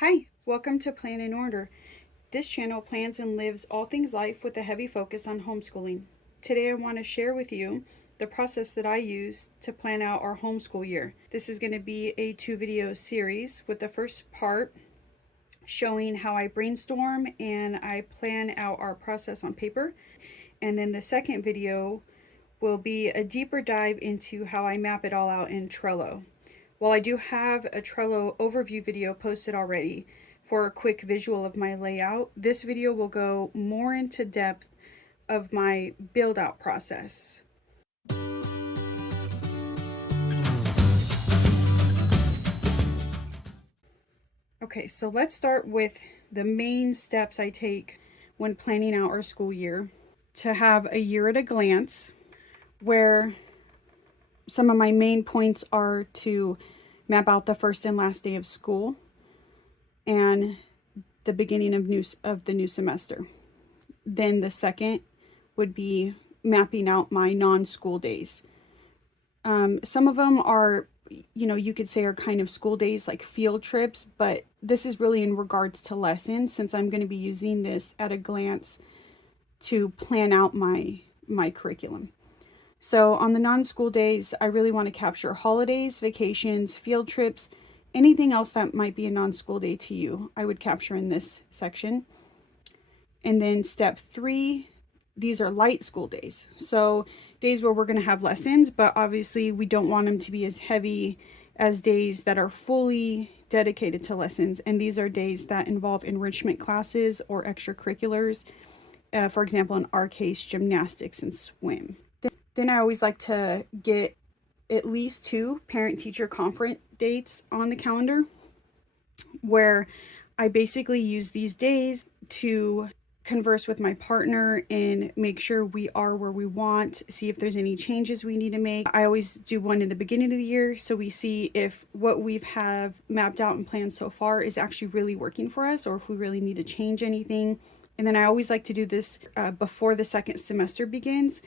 Hi, welcome to Plan in Order. This channel plans and lives all things life with a heavy focus on homeschooling. Today I want to share with you the process that I use to plan out our homeschool year. This is going to be a 2 video series with the first part showing how I brainstorm and I plan out our process on paper. And then the second video will be a deeper dive into how I map it all out in Trello. While I do have a Trello overview video posted already for a quick visual of my layout, this video will go more into depth of my build out process. Okay, so let's start with the main steps I take when planning out our school year to have a year at a glance, where some of my main points are to map out the first and last day of school and the beginning of the new semester. Then the second would be mapping out my non-school days. Some of them are, you could say are kind of school days, like field trips, but this is really in regards to lessons, since I'm going to be using this at a glance to plan out my curriculum. So on the non-school days, I really want to capture holidays, vacations, field trips, anything else that might be a non-school day to you, I would capture in this section. And then step 3, these are light school days. So days where we're going to have lessons, but obviously we don't want them to be as heavy as days that are fully dedicated to lessons. And these are days that involve enrichment classes or extracurriculars. For example, in our case, gymnastics and swim. Then I always like to get at least 2 parent-teacher conference dates on the calendar, where I basically use these days to converse with my partner and make sure we are where we want, see if there's any changes we need to make. I always do one in the beginning of the year so we see if what we've have mapped out and planned so far is actually really working for us, or if we really need to change anything. And then I always like to do this before the second semester begins.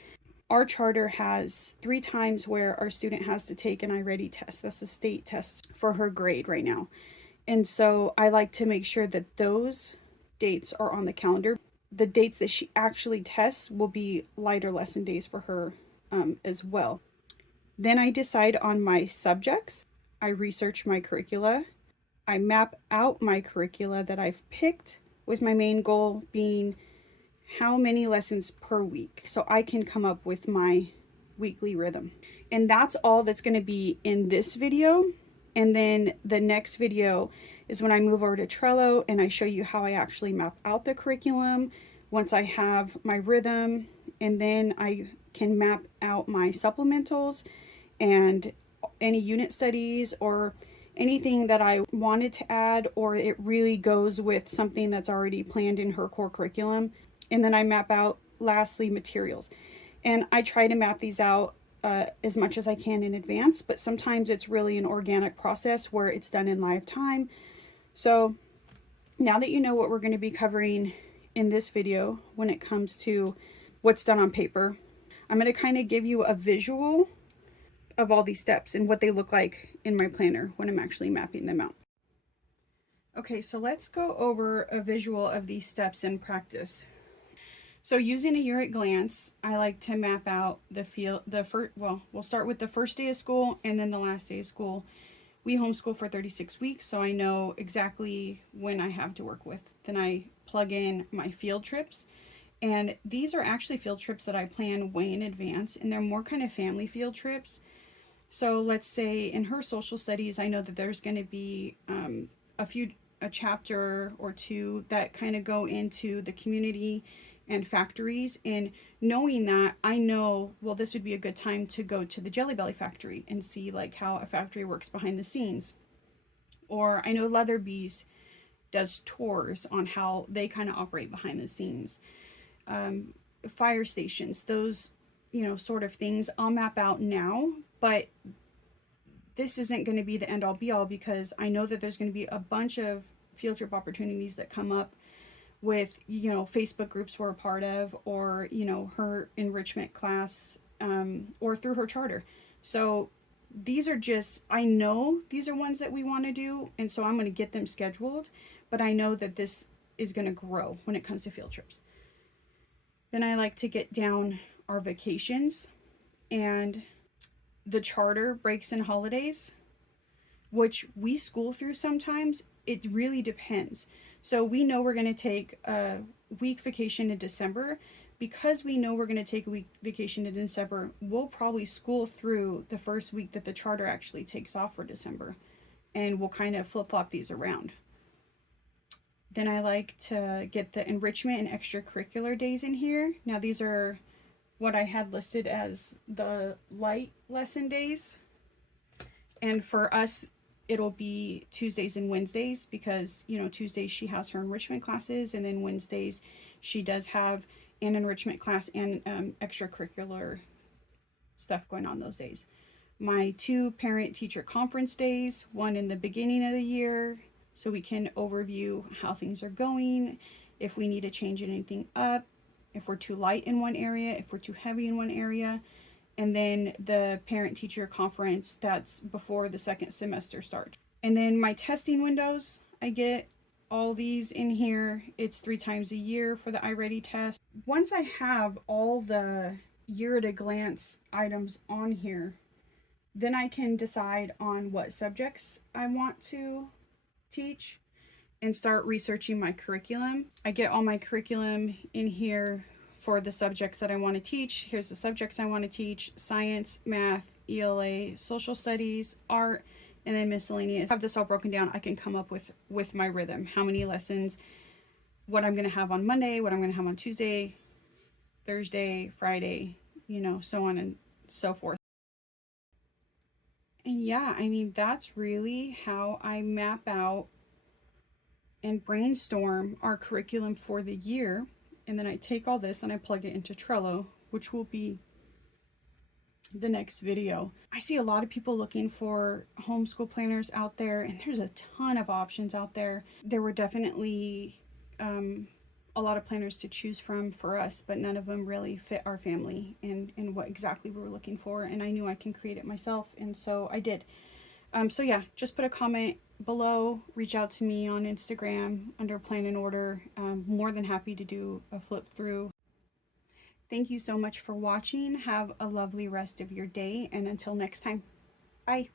Our charter has 3 times where our student has to take an I-Ready test. That's the state test for her grade right now. And so I like to make sure that those dates are on the calendar. The dates that she actually tests will be lighter lesson days for her as well. Then I decide on my subjects. I research my curricula. I map out my curricula that I've picked, with my main goal being how many lessons per week, so I can come up with my weekly rhythm. And that's all that's going to be in this video. And then the next video is when I move over to Trello and I show you how I actually map out the curriculum once I have my rhythm. And then I can map out my supplementals and any unit studies or anything that I wanted to add, or it really goes with something that's already planned in her core curriculum. And then I map out, lastly, materials. And I try to map these out as much as I can in advance, but sometimes it's really an organic process where it's done in live time. So now that you know what we're going to be covering in this video when it comes to what's done on paper, I'm going to kind of give you a visual of all these steps and what they look like in my planner when I'm actually mapping them out. Okay, so let's go over a visual of these steps in practice. So using a year at glance, I like to map out we'll start with the first day of school and then the last day of school. We homeschool for 36 weeks, so I know exactly when I have to work with. Then I plug in my field trips. And these are actually field trips that I plan way in advance, and they're more kind of family field trips. So let's say in her social studies, I know that there's going to be a chapter or 2 that kind of go into the community and factories, and knowing that, I know, well, this would be a good time to go to the Jelly Belly factory and see like how a factory works behind the scenes. Or I know Leatherbees does tours on how they kind of operate behind the scenes. Fire stations, those sort of things I'll map out now, but this isn't going to be the end all be all, because I know that there's going to be a bunch of field trip opportunities that come up with Facebook groups we're a part of, or her enrichment class, or through her charter. So these are just, I know these are ones that we want to do, and so I'm going to get them scheduled, but I know that this is going to grow when it comes to field trips. Then I like to get down our vacations and the charter breaks and holidays, which we school through sometimes. It really depends. So we know we're going to take a week vacation in December. Because we know we're going to take a week vacation in December, we'll probably school through the first week that the charter actually takes off for December. And we'll kind of flip flop these around. Then I like to get the enrichment and extracurricular days in here. Now these are what I had listed as the light lesson days. And for us, it'll be Tuesdays and Wednesdays because, you know, Tuesdays she has her enrichment classes, and then Wednesdays she does have an enrichment class and extracurricular stuff going on those days. My 2 parent-teacher conference days, one in the beginning of the year, so we can overview how things are going, if we need to change anything up, if we're too light in one area, if we're too heavy in one area. And then the parent-teacher conference, that's before the second semester starts. And then my testing windows, I get all these in here. It's 3 times a year for the iReady test. Once I have all the year at a glance items on here, then I can decide on what subjects I want to teach and start researching my curriculum. I get all my curriculum in here for the subjects that I want to teach. Here's the subjects I want to teach: science, math, ELA, social studies, art, and then miscellaneous. I have this all broken down. I can come up with my rhythm, how many lessons, what I'm going to have on Monday, what I'm going to have on Tuesday, Thursday, Friday, you know, so on and so forth. And yeah, I mean, that's really how I map out and brainstorm our curriculum for the year. And then I take all this and I plug it into Trello, which will be the next video. I see a lot of people looking for homeschool planners out there, and there's a ton of options out there. There were definitely a lot of planners to choose from for us, but none of them really fit our family and what exactly we were looking for. And I knew I can create it myself, and so I did. So yeah, just put a comment below, reach out to me on Instagram under Plan and Order. More than happy to do a flip through. Thank you so much for watching. Have a lovely rest of your day, and until next time, bye.